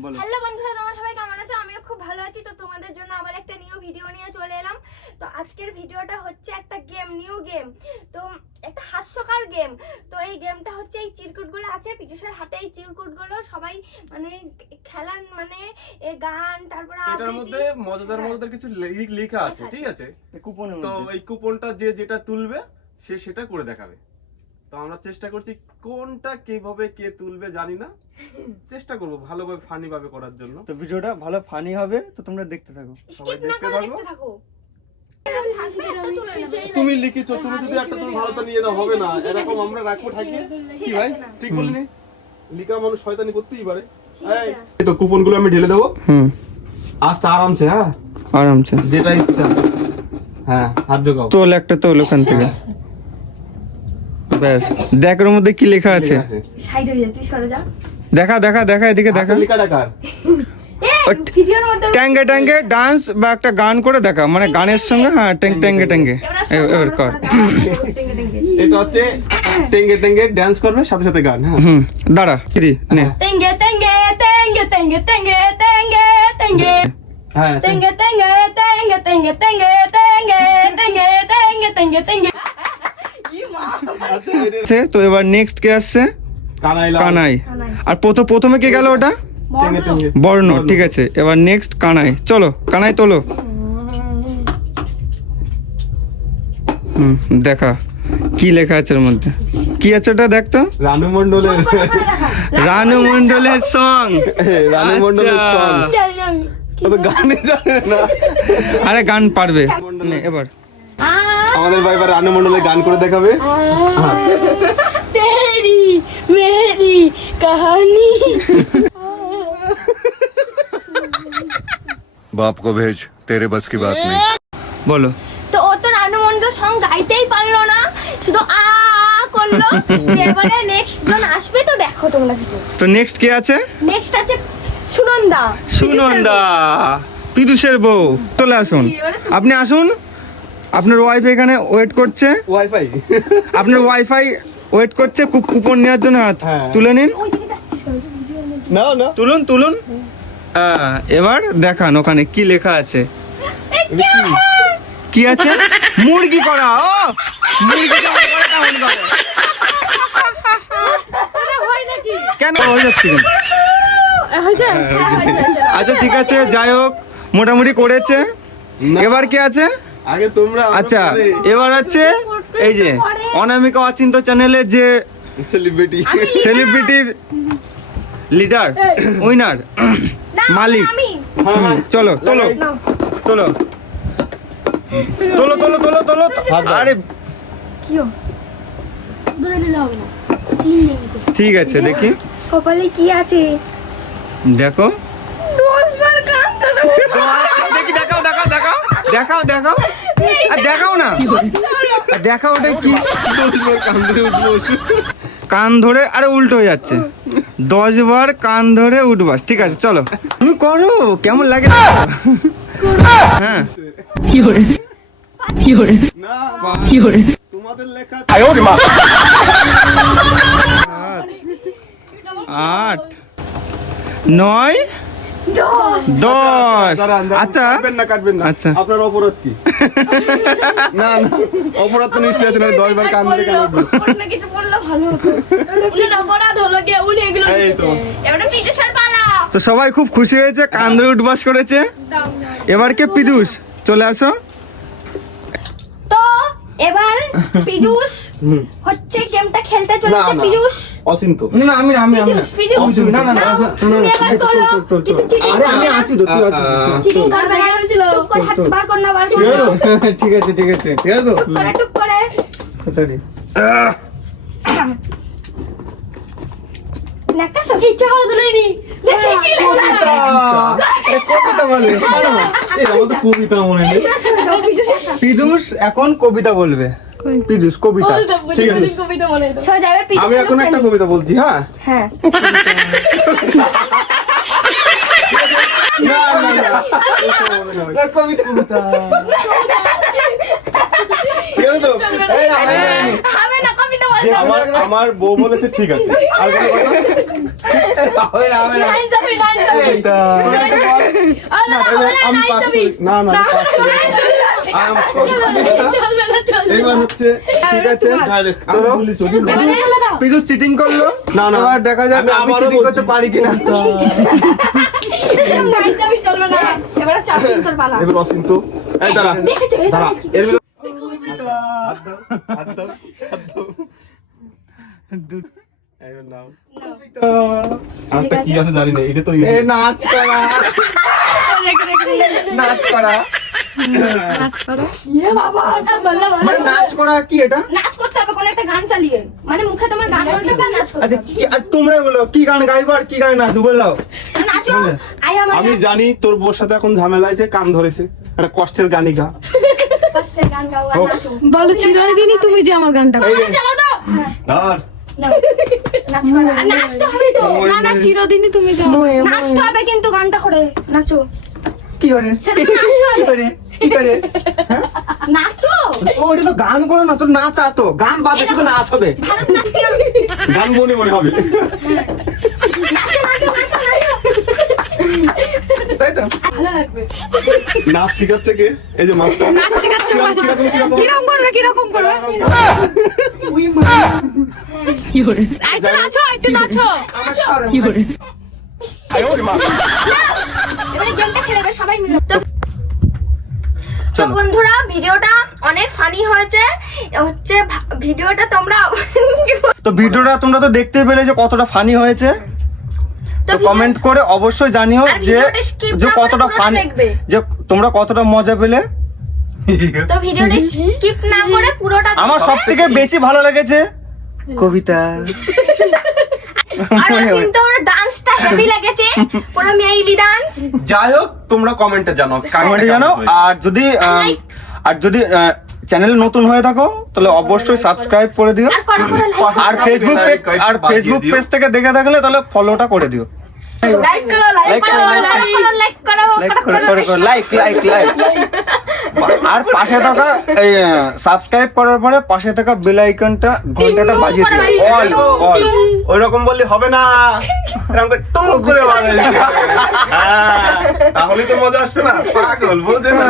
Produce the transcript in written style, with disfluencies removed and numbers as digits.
বলো। হ্যালো বন্ধুরা, তোমরা সবাই কেমন আছো? আমিও খুব ভালো আছি। তো তোমাদের জন্য আবার একটা নিউ ভিডিও নিয়ে চলে এলাম। তো আজকের ভিডিওটা হচ্ছে একটা গেম, নিউ গেম। তো একটা হাস্যকর গেম। তো এই গেমটা হচ্ছে এই চিরকুটগুলো আছে পিচুসের হাতে, এই চিরকুটগুলো সবাই মানে খেলার মানে গান, তারপরে এটার মধ্যে মজাদার কিছু লেখা আছে, ঠিক আছে? তো এই কুপনটা যে যেটা তুলবে সে সেটা করে দেখাবে। তো আমরা চেষ্টা করছি কোনটা কিভাবে কে তুলবে জানি না, চেষ্টা করব ভালোভাবে ফানি ভাবে করার জন্য। তো ভিডিওটা ভালো ফানি হবে, তো তোমরা দেখতে থাকো। সবাই স্কিপ না দেখতে করে থাকো। দেখতে থাকো। তুমি লিখেছো, তুমি যদি একটা তুমি ভালো তো নিয়ে না হবে না, এরকম আমরা রাখবো ঠাকিয়ে। কি ভাই ঠিক বলিনি? লিখা মানুষ শয়তানি করতেই পারে। এই তো কুপনগুলো আমি ঢেলে দেবো। আস্তে আরামসে, হ্যাঁ আরামসে, যেটা ইচ্ছা। হ্যাঁ, হাত ঢোকাও। তোল একটা, তোল ওখান থেকে। ব্যাস, দেখ ওর মধ্যে কি লেখা আছে। সাইড হয়ে যাচ্ছে, সরে যা। দেখা দেখা দেখা, এদিকে দেখা। লেখাটা কার? এই ভিডিওর মধ্যে ট্যাঙ্গে ট্যাঙ্গে ডান্স বা একটা গান করে দেখা, মানে গানের সঙ্গে। হ্যাঁ, ট্যাঙ্গে ট্যাঙ্গে এবার কর। এটা হচ্ছে টেঙ্গে টেঙ্গে ডান্স করবে, সাথে সাথে গান। হ্যাঁ দাঁড়া কিরি নে। তেঙ্গে তেঙ্গে তেঙ্গে তেঙ্গে তেঙ্গে তেঙ্গে তেঙ্গে হ্যাঁ তেঙ্গে তেঙ্গে তেঙ্গে তেঙ্গে তেঙ্গে তেঙ্গে তেঙ্গে তেঙ্গে তেঙ্গে তেঙ্গে। ই মা, আচ্ছা, এটা আছে। তো এবার নেক্সট কে আসছে? কানাই লাল। কানাই। আর প্রথমে কে গেল? ওটা টেঙ্গে টেঙ্গে বর্ণ, ঠিক আছে। এবার নেক্সট কানাই। চলো কানাই তোলো। দেখা কি লেখা আছে এর মধ্যে, কি আছে ওটা দেখ তো। রানু মণ্ডলের রানু মণ্ডলের সং। রানু মণ্ডলের সং। ও তো গানে জানে না। আরে গান পারবে। নে এবার আমাদের ভাই এবার রানু মণ্ডলের গান করে দেখাবে। तेरी मेरी कहानी। बाप को भेज, तेरे बस की बात नहीं। বলো। তো ও তো রানু মণ্ডল সং গাইতেই পারলো না, শুধু আ করলো। এবারে নেক্সট জন আসবে, তো দেখো তোমরা ভিডিও। তো নেক্সট কে আছে? নেক্সট আছে সুনন্দা। সুনন্দা, পিদুষের বউ। চলে আসুন, আপনি আসুন। আপনার ওয়াইফ এখানে ওয়েট করছে। ওয়াইফাই। আপনার ওয়াইফাই ওয়েট করছে কুপন নেওয়ার জন্য। হাত হ্যাঁ। তুলে নিন, ওইদিকে যাচ্ছিস কেন? ভিডিওর মধ্যে না না, তুলুন তুলুন। এবার দেখান ওখানে কি লেখা আছে। কি আছে? মুরগি করা। ও মুরগি করা কেমন করে? এটা হয় নাকি? কেন হয়ে যাচ্ছে কেন? হয়েছে? হ্যাঁ, হয়েছে। আচ্ছা ঠিক আছে, যাই হোক মোটামুটি করেছে। এবার কে আছে? আগে তোমরা। আচ্ছা এবার হচ্ছে এই যে অনামিকা অচিন্ত চ্যানেলের যে সেলিব্রিটি। সেলিব্রিটির লিডার, উইনার, না, মালিক। আমি চলো তোলো তোলো তোলো তোলো তোলো তোলো। আরে কিও দূরে নিলে হবে না, তিন নেই। ঠিক আছে, দেখি কপালে কি আছে? দেখো। 10 বার কান ধরে দেখি, দেখাও দেখাও দেখাও দেখাও দেখাও। আর দেখাও না, আর দেখাও ওটা কি। কান ধরে, আরে উল্টো হয়ে যাচ্ছে। 10 বার কান ধরে উঠবাস। ঠিক আছে চলো, তুমি করো, কেমন লাগে। হ্যাঁ না, তোমাদের লেখা 8 9 10। আচ্ছা কাটবেন না। আচ্ছা। আপনার অপরাধ কি? না না, অপরাধ তো নিশ্চয়ই আছে না। 10 বার কান ধরে কেন উঠবে? অন্য কিছু বললে ভালো হতো। উনি অপরাধ হলো কে? উনি এগুলো এই তো। লিখেছে। এবারে পিচুসের পালা। তো সবাই খুব খুশি হয়েছে, কান ধরে উঠবাস করেছে। এবার কে? পিদুষ, চলে আসো। তো এবার পিজুস হচ্ছে গেমটা খেলতে চলেছে। না, না। পিজুস অচিন্ত। না আমি পিজুস না না না, তুমি এবার তোলো। কিন্তু চিটিং আরে আমি আছি তো, তুই আছিস। চিটিং করবে না। টুক করে হাত বার কর না, বার কর না। ঠিক আছে ঠিক আছে ঠিক আছে তো? টুক করে তাড়াতাড়ি। একটা সব ইচ্ছা করে তুলে নি। দেখি কি লেখা আছে। কবিতা বলে। এই আমার তো কবিতা মনে নেই। পিদুষ এখন কবিতা বলবে। পিদুষ কবিতা। ঠিক আছে, কবিতা বলে দাও। সব যাবে পিজুস। আমি এখন একটা কবিতা বলছি। হ্যাঁ হ্যাঁ। না না না, ওইসব মনে হবে। কবিতা কবিতা। ঠিক আছে তো? হবে না, কবিতা বলে দাও। আমার বউ বলেছে ঠিক আছে। আর কোনো কথা? হবে না, হবে না। নাইন যাবি, নাইন যাবি। এই তো। আমি পাস করি না না আমি পাস করি I am sorry. চলবে না, চলবে এইবার না। হচ্ছে ঠিক আছে ডাইরেক্ট তো আমি চলি এবারে চলে দাও। পিছু চিটিং করলো না, না। এবার দেখা যাক আমি আমি আবারও চিটিং করতে বলছি। পারি কিনা নাইন যাবি, চলবে না। এবারে চার তোর পালা। এবার অসীম তো এই দাঁড়া দেখেছো, এই দাঁড়া দাঁড়া। এর হাত দাও এইবার নাও আরেকটা কি আছে জানি না এটা তো এ নাচ করা নাচ করা ইয়ে বাবা, বললা, বললা। মানে নাচ করা কি এটা নাচ করতে হবে কোনো একটা গান চালিয়ে, মানে মুখে তোমার গান বলতে হবে আর নাচ করতে আচ্ছা হবে। কি আর তোমরা বলো কি গান গাইবো আর কি গান নাচবো বললাও নাচো, আই আমার আমি জানি তোর বউর সাথে এখন ঝামেলা হয়েছে কান ধরেছে একটা কষ্টের গানই গা ফার্স্টে গান গাও আর নাচো। বলো চিরদিনই তুমি যে আমার গানটা গাও। চালাও দাও। হ্যাঁ, ধর দাও। নাচ করো, আর নাচতে হবে তো। না না চিরদিনই তুমি যে নাচতে হবে কিন্তু গানটা করে নাচো, কি করে সেটা তো নাচতে কি হবে। করে কি করে নাচো, ও এটা তো গান করো না তোর নাচ আতো গান বাদে শুধু নাচ হবে ভারতনাট্যম। গান মনে মনে হবে নাচো, নাচো, নাচো, নাচো। তাই তো ভালো লাগবে। নাচ শিখাচ্ছে কে এই যে মাস্টার নাচ শেখাচ্ছে কিরকম করবে কিরকম করবে উই মা একটু নাচো একটু নাচো আমার শরম আয় ওরে মা এবারে গেমটা খেলবে সবাই মিলে। তো চলো। বন্ধুরা ভিডিওটা অনেক ফানি হয়েছে, হচ্ছে ভিডিওটা তোমরা তো ভিডিওটা তোমরা তো দেখতেই পেলে যে কতটা ফানি হয়েছে তো কমেন্ট করে অবশ্যই জানিও আর যে ভিডিওটা skip যে না করে কতটা পুরোটা ফানি দেখবে। যে তোমরা কতটা মজা পেলে তো ভিডিওটা স্কিপ না করে পুরোটা আমার দেখবে। সব থেকে বেশি ভালো লেগেছে কবিতা আর কিন্তু ওর ডান্সটা হেভি লেগেছে, পুরো মেইলি ডান্স। যাই হোক তোমরা কমেন্টে জানাও কমেন্টে জানো আর যদি চ্যানেল নতুন হয়ে থাকো তাহলে অবশ্যই সাবস্ক্রাইব করে দিও আর করো করো আর ফেসবুক পেজ থেকে দেখে থাকলে তাহলে ফলোটা করে দিও লাইক করো, লাইক করো, লাইক করো, লাইক আর পাশে থাকা এই সাবস্ক্রাইব করার পরে পাশে থাকা বেল আইকনটা ঘন্টাটা বাজিয়ে দিও অল ওইরকম বললে হবে না এরকম করে টুক করে বাজাবে। হ্যাঁ, তাহলে তো মজা আসবে না পাগল বোঝে না